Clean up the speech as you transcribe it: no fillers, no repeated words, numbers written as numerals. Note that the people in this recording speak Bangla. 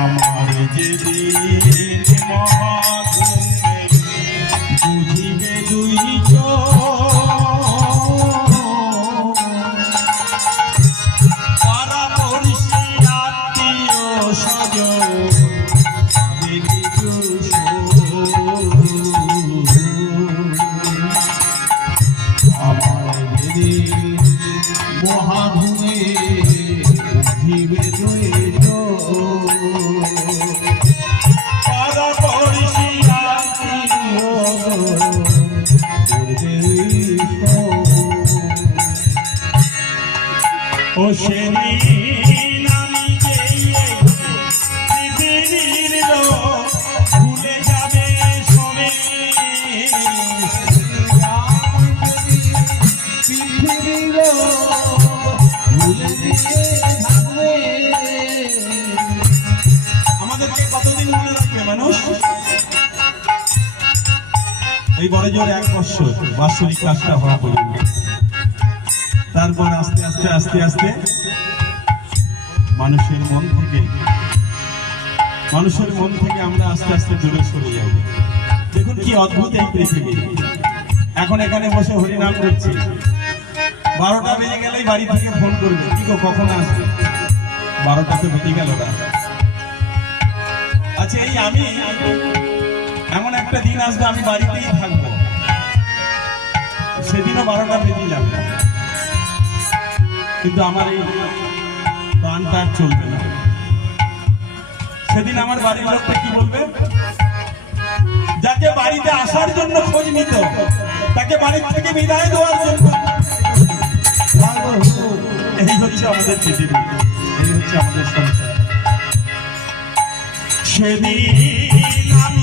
আমার যেদিন মহাঘুমে বুঝিবে দুই পাড়া পড়শি আত্মীয় স্বজন আমার যেদিন মহাঘুমে বুঝিবে দুই ও সেদিন আমি পৃথিবীর লোক ভুলে যাবে সবে পৃথিবীর লোক ভুলে থাকবে। আমাদেরকে কতদিন মনে রাখবে মানুষ? এই বড় জোর 1 বছর বাৎসরিক কাজটা হওয়া পর্যন্ত। তারপর আস্তে আস্তে আস্তে আস্তে মানুষের মন থেকে আমরা আস্তে আস্তে দূরে সরে যাব। দেখুন কি অদ্ভুত এই পৃথিবী। এখন এখানে বসে হরিনাম করছি, 12টা বেজে গেলেই বাড়ি থেকে ফোন করবে, কি গো কখন আসবে? 12টা তো বেজে গেল না। আচ্ছা, এই আমি এমন একটা দিন আসবে আমি বাড়িতেই থাকবো, সেদিনও 12টা বেজে যাবে, কিন্তু আমার এই প্রাণটা চলবে না। সেদিন আমার বাড়ির লোকটা কি বলবে? যাকে বাড়িতে আসার জন্য খোঁজ নিত তাকে বাড়ির থেকে বিদায় দেওয়ার জন্য। এই হচ্ছে আমাদের পৃথিবী, এই হচ্ছে আমাদের সংসার। সেদিন